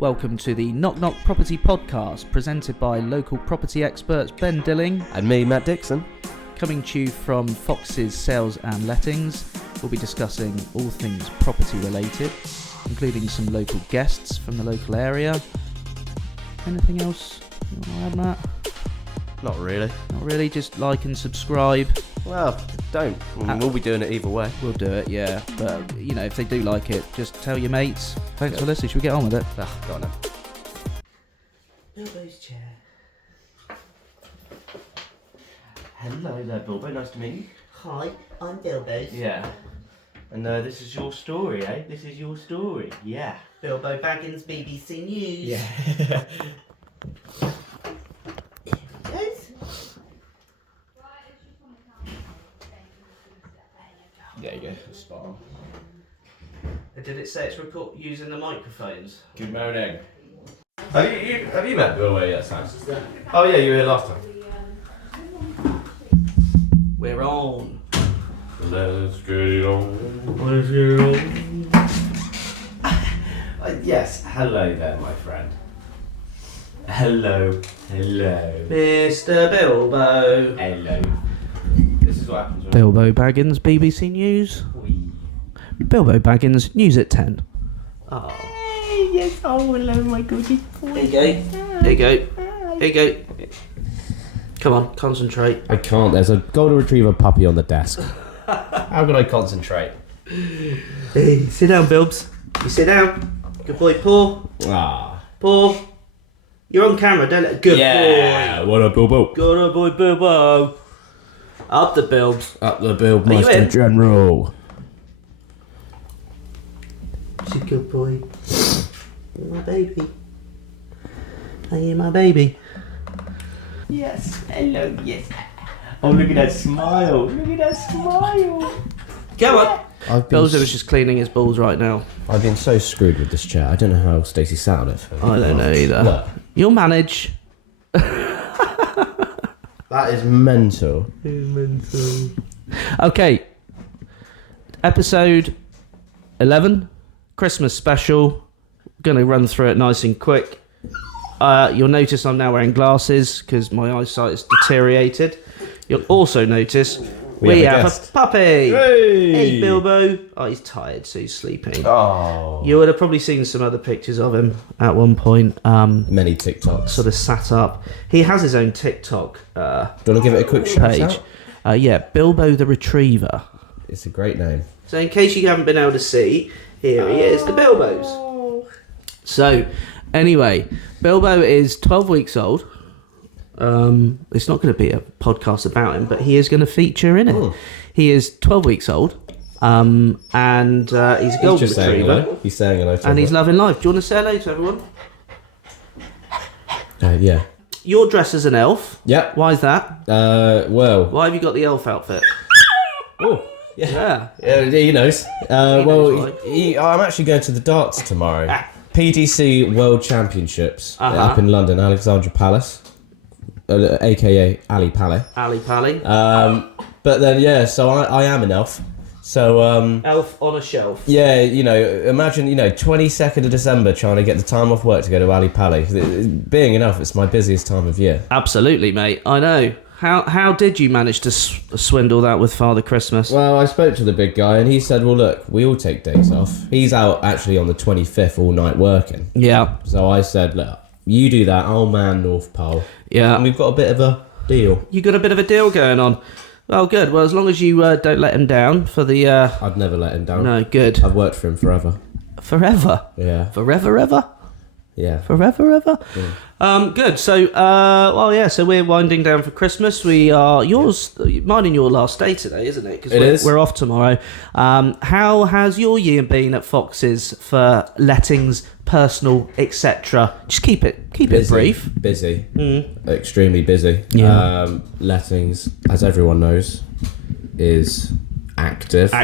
Welcome to the Knock Knock Property Podcast, presented by local property experts Ben Dilling and me, Matt Dixon. Coming to you from Fox's Sales and Lettings. We'll be discussing all things property related, including some local guests from the local area. Anything else you want to add, Matt? Not really. Not really, just like and subscribe. Well, don't. We'll be doing it either way. We'll do it, yeah. But, you know, if they do like it, just tell your mates. Thanks for listening. Should we get on with it? Go on then. Bilbo's chair. Hello there, Bilbo. Nice to meet you. Hi, I'm Bilbo. Yeah. And this is your story, eh? This is your story. Yeah. Bilbo Baggins, BBC News. Yeah. Yes. There you go. Spot on. Did it say it's using the microphones? Good morning. Have you met Bilbo yet, Sam? Oh yeah, you were here last time. We're on. Let's get it on. Let's get on. Yes. Hello there, my friend. Hello. Mr. Bilbo. Hello. This is what happens when Bilbo Baggins, BBC News. Bilbo Baggins, News at 10. Oh. Yes, oh hello my goodness. Here you go. Here you go. Here you go. Come on, concentrate. I can't, there's a golden retriever puppy on the desk. How can I concentrate? Hey, sit down, Bilbs. You sit down. Good boy, Paul. Ah. Paul. You're on camera, don't it? Good boy. What up, Bilbo? Good boy, Bilbo. Up the Bilbs. Up the Bilbo, Are you Master in? General. She's a good boy. You're my baby. Are you my baby? Yes, hello, yes. Oh, look at that smile. Look at that smile. Go on. Bilbo is just cleaning his balls right now. I've been so screwed with this chair. I don't know how Stacey sat on it. I don't know either. Look, You'll manage. that is mental. Okay. Episode 11. Christmas special. Gonna run through it nice and quick. You'll notice I'm now wearing glasses because my eyesight has deteriorated. You'll also notice we have a puppy. Hey, Bilbo. Oh, he's tired, so he's sleeping. Oh. You would have probably seen some other pictures of him at one point. Many TikToks. Sort of sat up. He has his own TikTok Do you want to give it a quick shout page. out? Yeah, Bilbo the Retriever. It's a great name. So in case you haven't been able to see, here he is, the Bilbos. So, anyway, Bilbo is 12 weeks old. It's not going to be a podcast about him, but he is going to feature in it. Oh. He is 12 weeks old, and he's a golden He's just saying retriever, hello. He's saying hello to and he's everyone. loving life. Do you want to say hello to everyone? Yeah. You're dressed as an elf. Yep. Why is that? Well. Why have you got the elf outfit? Oh. Yeah. Yeah. He knows. knows I'm actually going to the darts tomorrow. PDC World Championships up in London, Alexandra Palace, aka Ali Pally. Ali Pally. But then, yeah, so I am an elf. So, Elf on a shelf. yeah, imagine, 22nd of December trying to get the time off work to go to Ali Pally. Being an elf, it's my busiest time of year. Absolutely, mate. I know. How did you manage to swindle that with Father Christmas? Well, I spoke to the big guy and he said, well, look, we all take days off. He's out actually on the 25th all night working. Yeah. So I said, look, you do that, I'll man North Pole. Yeah. And we've got a bit of a deal. You got a bit of a deal going on. Well, good. Well, as long as you don't let him down for the... I'd never let him down. No, good. I've worked for him forever. Forever? Yeah. Forever, ever? Yeah. Forever, ever? Yeah. Good. So, so we're winding down for Christmas. We are... Mine and your last day today, isn't it? Because we're off tomorrow. How has your year been at Fox's for lettings, personal, etc.? Just keep it brief. Busy. Extremely busy. Yeah. Lettings, as everyone knows, is active.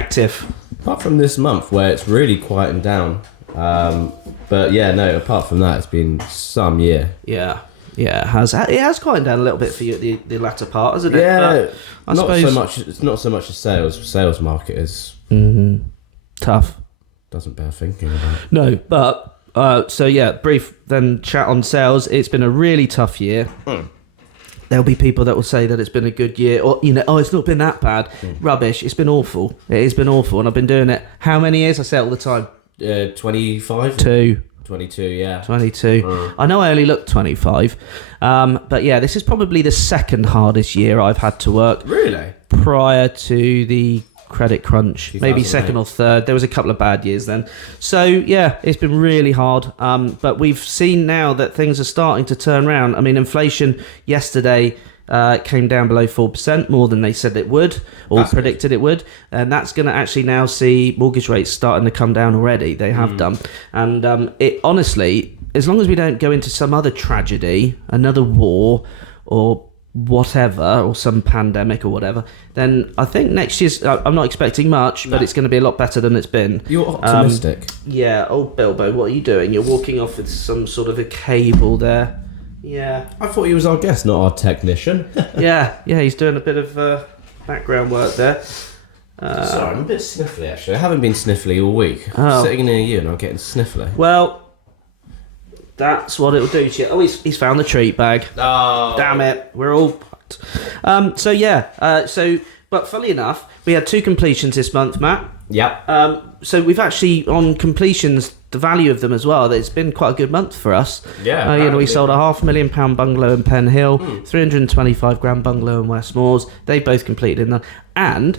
Apart from this month where it's really quietened down. But yeah, no, apart from that, it's been some year. Yeah. Yeah, it has quieted down a little bit for you at the latter part, hasn't it? Yeah, I suppose so much. It's not so much a sales market is tough. doesn't bear thinking about. No, but So yeah, brief then chat on sales. It's been a really tough year. There'll be people that will say that it's been a good year, or it's not been that bad. Rubbish. It's been awful. It has been awful, and I've been doing it how many years? I say it all the time. 25. 22, yeah. 22. I know I only look 25, but yeah, this is probably the second hardest year I've had to work. Really? Prior to the credit crunch, maybe 2008. second or third. There was a couple of bad years then. So yeah, it's been really hard. But we've seen now that things are starting to turn around. I mean, inflation yesterday came down below 4%, more than they said it would, or That's predicted it would. And that's going to actually now see mortgage rates starting to come down already. They have done. And it honestly, as long as we don't go into some other tragedy, another war, or whatever, or some pandemic or whatever, then I think next year's, I'm not expecting much, but it's going to be a lot better than it's been. You're optimistic. Yeah. Oh, Bilbo, what are you doing? You're walking off with some sort of a cable there. Yeah. I thought he was our guest, not our technician. Yeah, he's doing a bit of background work there. Sorry, I'm a bit sniffly actually. I haven't been sniffly all week. I'm sitting near you and I'm getting sniffly. Well, that's what it'll do to you. Oh, he's found the treat bag. Oh. Damn it, we're all fucked. But funnily enough, we had 2 completions this month, Matt. Yep. So we've actually, on completions, the value of them as well, it's been quite a good month for us. Yeah. We sold a £500,000 bungalow in Pen Hill, 325 grand bungalow in Westmoors. They both completed in that. And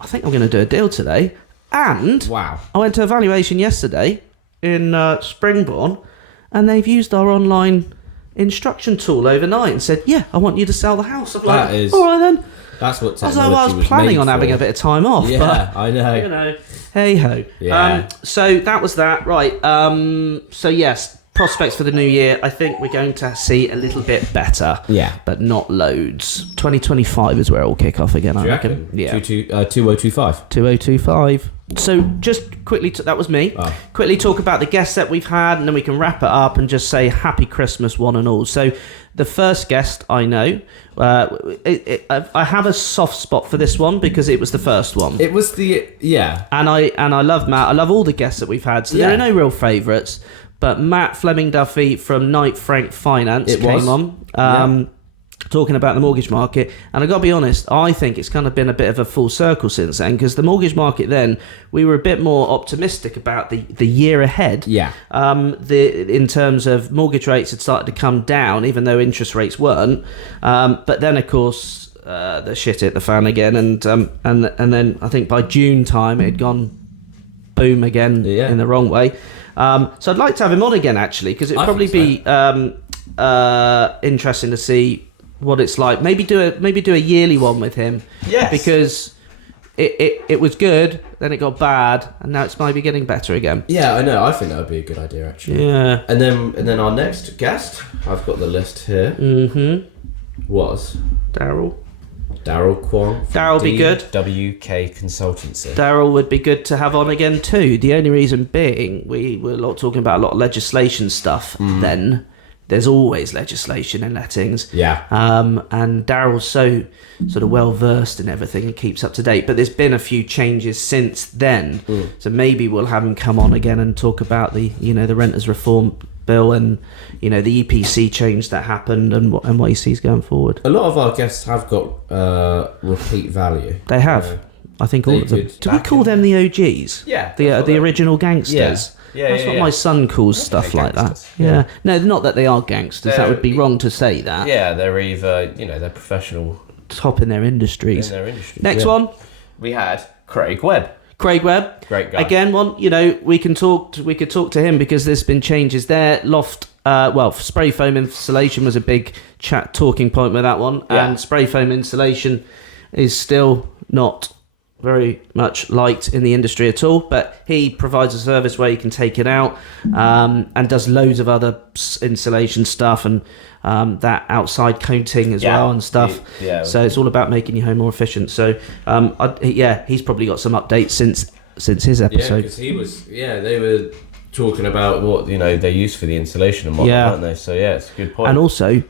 I think I'm going to do a deal today. And Wow. I went to a valuation yesterday in Springbourne, and they've used our online instruction tool overnight and said, yeah, I want you to sell the house. I'm like, That is- all right then. That's what I technology was planning made on having for. a bit of time off. Yeah, but, I know. hey ho. Yeah. So that was that. Right. So yes, prospects for the new year. I think we're going to see a little bit better. Yeah. But not loads. 2025 is where it will kick off again, I reckon. Yeah. 2025. 2025. So just quickly, that was me. Oh. Quickly talk about the guests that we've had, and then we can wrap it up and just say Happy Christmas, one and all. So the first guest I know, I have a soft spot for this one because it was the first one. It was And I love Matt. I love all the guests that we've had. So there are no real favourites. But Matt Fleming Duffy from Knight Frank Finance came on. Talking about the mortgage market, and I got to be honest, I think it's kind of been a bit of a full circle since then, because the mortgage market then, we were a bit more optimistic about the year ahead. In terms of mortgage rates had started to come down, even though interest rates weren't. But then of course the shit hit the fan again, and then I think by June time it had gone boom again in the wrong way. So I'd like to have him on again actually, because it'd probably be interesting to see what it's like. Maybe do a yearly one with him. Yes. Because it was good, then it got bad, and now it's maybe getting better again. Yeah, I know. I think that would be a good idea actually. Yeah. And then our next guest, I've got the list here. Was Daryl Kwong. Daryl be good. WK Consultancy. Daryl would be good to have on again too. The only reason being, we were talking about a lot of legislation stuff then. There's always legislation in lettings. Yeah. And Daryl's so sort of well versed in everything and keeps up to date. But there's been a few changes since then. So maybe we'll have him come on again and talk about the renters reform bill and the EPC change that happened and what he sees going forward. A lot of our guests have got repeat value. They have. I think all of them. Do we call them the OGs? Yeah. The original gangsters. Yeah, That's what my son calls stuff like that. Yeah. No, not that they are gangsters. That would be wrong to say that. Yeah, they're either, they're professional. Top in their industries. Next one. We had Craig Webb. Craig Webb. Great guy. Again, we could talk to him because there's been changes there. Loft, spray foam insulation was a big talking point with that one. Yeah. And spray foam insulation is still not very much liked in the industry at all, but he provides a service where you can take it out and does loads of other insulation stuff and that outside coating as well and stuff. So it's all about making your home more efficient. So he's probably got some updates since his episode. Yeah, because they were talking about what they use for the insulation and whatnot, aren't they? So it's a good point. And also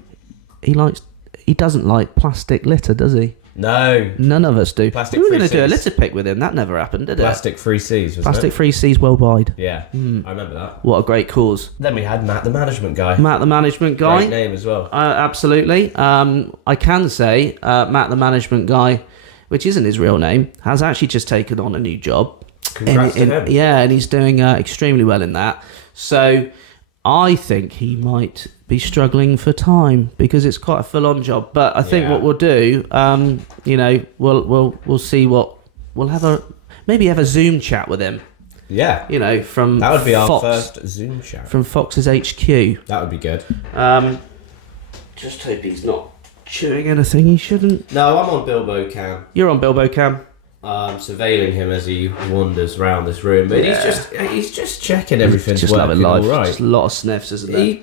he doesn't like plastic litter, does he? No. None of us do. Plastic We were free going to do a seas. litter pick with him. That never happened, did it? Plastic Free Seas, wasn't Plastic it? free seas worldwide. Yeah, I remember that. What a great cause. Then we had Matt, the management guy. Matt, the management guy. Great name as well. Absolutely. I can say Matt, the management guy, which isn't his real name, has actually just taken on a new job. Congrats to him. Yeah, and he's doing extremely well in that. So I think he might be struggling for time because it's quite a full-on job. But I think what we'll do, we'll see what we'll maybe have a Zoom chat with him. Yeah. From That would be our Fox, first Zoom chat. from Fox's HQ. That would be good. Just hope he's not chewing anything he shouldn't. No, I'm on Bilbo cam. You're on Bilbo cam. Surveilling him as he wanders around this room, but he's just checking everything's Just working loving life. all right. Just a lot of sniffs, isn't there?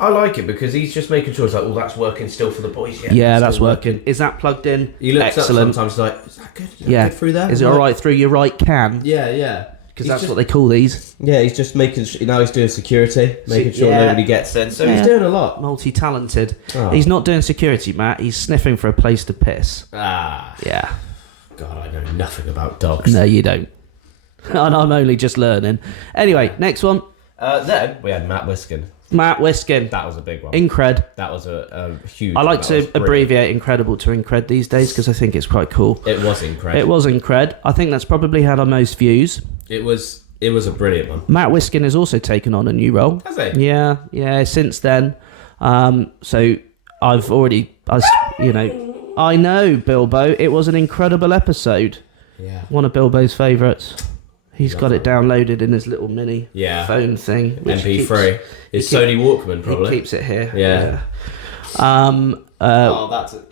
I like it because he's just making sure it's like, that's working still for the boys. Yeah, it's that's still working. Is that plugged in? He looks Excellent. up sometimes, like, is that good? Is that good through there? Is it all right through your right cam? Yeah. Because that's what they call these. Yeah, he's just making. Now he's doing security, making sure nobody gets in. So he's doing a lot. Multi-talented. Oh. He's not doing security, Matt. He's sniffing for a place to piss. Ah, Yeah. God, I know nothing about dogs. No, you don't. And I'm only just learning. Anyway, next one. Then we had Matt Wiskin. Matt Wiskin. That was a big one. Incred. That was a huge. I like that to was brilliant. abbreviate Incredible to Incred these days because I think it's quite cool. It was incredible. It was Incred. I think that's probably had our most views. It was a brilliant one. Matt Wiskin has also taken on a new role. Has he? Yeah. Since then, so I've already, I know Bilbo. It was an incredible episode. Yeah. One of Bilbo's favourites. He's got it downloaded in his little mini phone thing. which MP3. It's Sony Walkman, probably. He keeps it here. Yeah. That's it.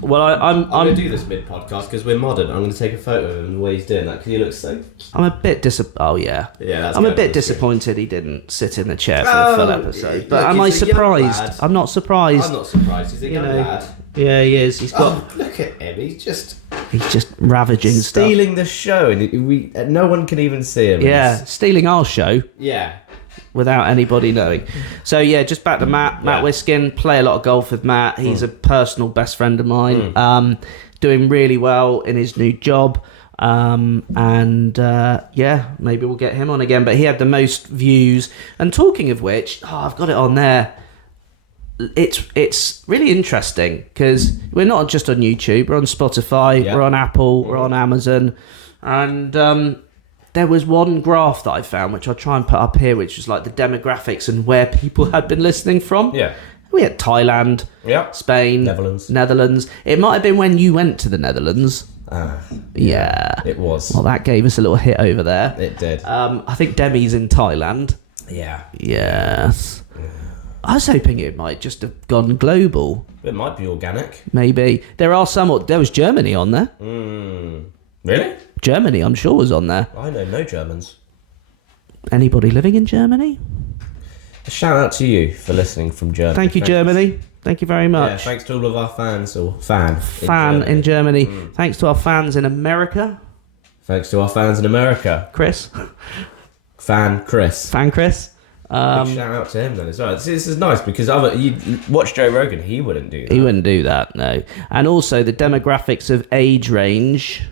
Well, I'm going to do this mid-podcast because we're modern. I'm going to take a photo of him the way he's doing that because he looks so... I'm a bit I'm a bit disappointed he didn't sit in the chair for the full episode. But am I surprised? I'm not surprised. I'm not surprised. He's a young lad. Yeah, he is. He's got. Oh, look at him. He's just ravaging stealing the show, and no one can even see him. Yeah, stealing our show. Yeah. Without anybody knowing. So yeah, just back to Matt Wiskin. Play a lot of golf with Matt. He's a personal best friend of mine. Doing really well in his new job. Maybe we'll get him on again. But he had the most views. And talking of which, I've got it on there. It's really interesting because we're not just on YouTube. We're on Spotify. We're on Apple. We're on Amazon. And there was one graph that I found, which I'll try and put up here, which was like the demographics and where people had been listening from. Yeah. We had Thailand, Spain, Netherlands. It might have been when you went to the Netherlands. Yeah. It was. Well, that gave us a little hit over there. It did. I think Demi's in Thailand. Yeah. Yes. I was hoping it might just have gone global. It might be organic. Maybe. There was Germany on there. Really? Germany, I'm sure, was on there. I know no Germans. Anybody living in Germany? A shout out to you for listening from Germany. Thank you, Germany. Thank you very much. Yeah, thanks to all of our fans, or fan in Germany. Thanks to our fans in America. Thanks to our fans in America. Chris. Fan Chris. Big shout out to him then as well. This is nice because you watch Joe Rogan, he wouldn't do that. He wouldn't do that, no. And also the demographics of age range.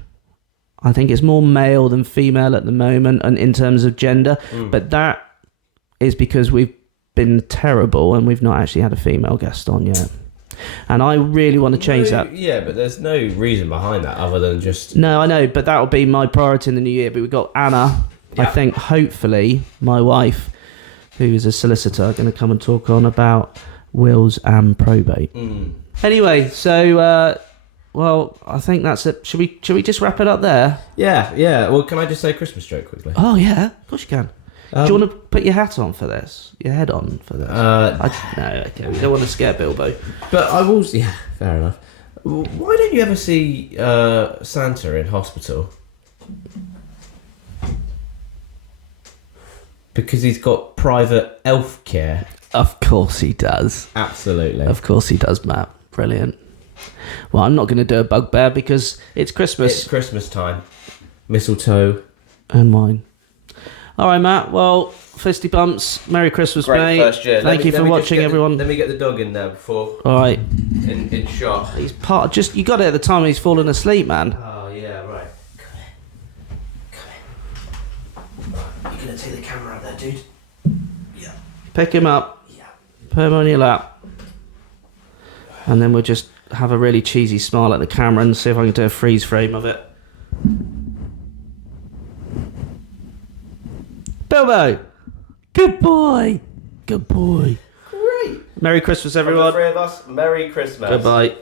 I think it's more male than female at the moment, and in terms of gender. But that is because we've been terrible and we've not actually had a female guest on yet. And I really want to change that. Yeah, but there's no reason behind that other than just... No, I know, but that will be my priority in the new year. But we've got Anna, I think, hopefully, my wife, who is a solicitor, going to come and talk on about wills and probate. Anyway, so... I think that's it. Should we just wrap it up there? Yeah. Well, can I just say a Christmas joke quickly? Oh, yeah. Of course you can. Do you want to put your hat on for this? Your head on for this? No, okay. We don't want to scare Bilbo. But I will... Yeah, fair enough. Why don't you ever see Santa in hospital? Because he's got private elf care. Of course he does. Absolutely. Of course he does, Matt. Brilliant. Well, I'm not going to do a bugbear because it's Christmas. It's Christmas time. Mistletoe. And wine. All right, Matt. Well, Fisty bumps. Merry Christmas, Great mate. first year. Thank you for watching, everyone. Let me get the dog in there before. All right. In shot. He's part. Just you got it at the time he's falling asleep, man. Oh yeah, right. Come here. You're gonna take the camera up there, dude. Yeah. Pick him up. Yeah. Put him on your lap. And then we'll just have a really cheesy smile at the camera and see if I can do a freeze frame of it. Bilbo! Good boy! Good boy. Great. Merry Christmas, From the everyone. three of us, Merry Christmas. Goodbye.